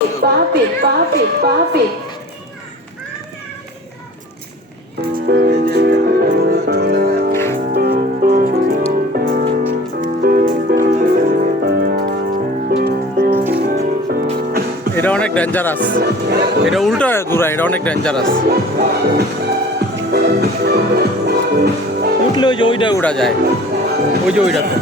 Pop it, pop it, pop it. এটা অনেক ডেঞ্জারাস, এটা উল্টো ঘুরা, এটা অনেক ডেঞ্জারাস। উঠলে ওই যে ওইটা উড়া যায়, ওই যে ওইটাতে।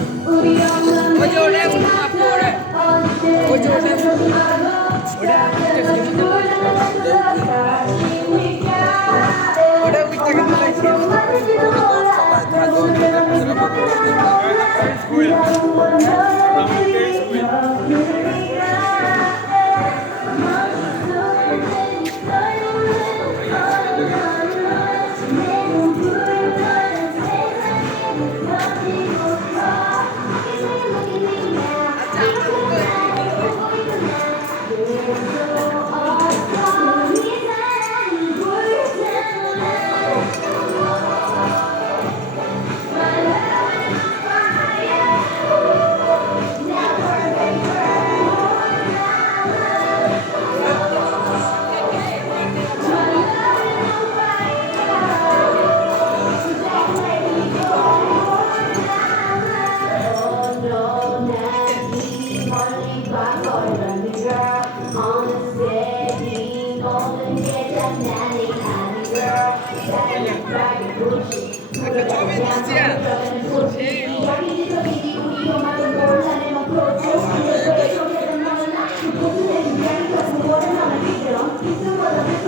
একটা ছবি দিচ্ছি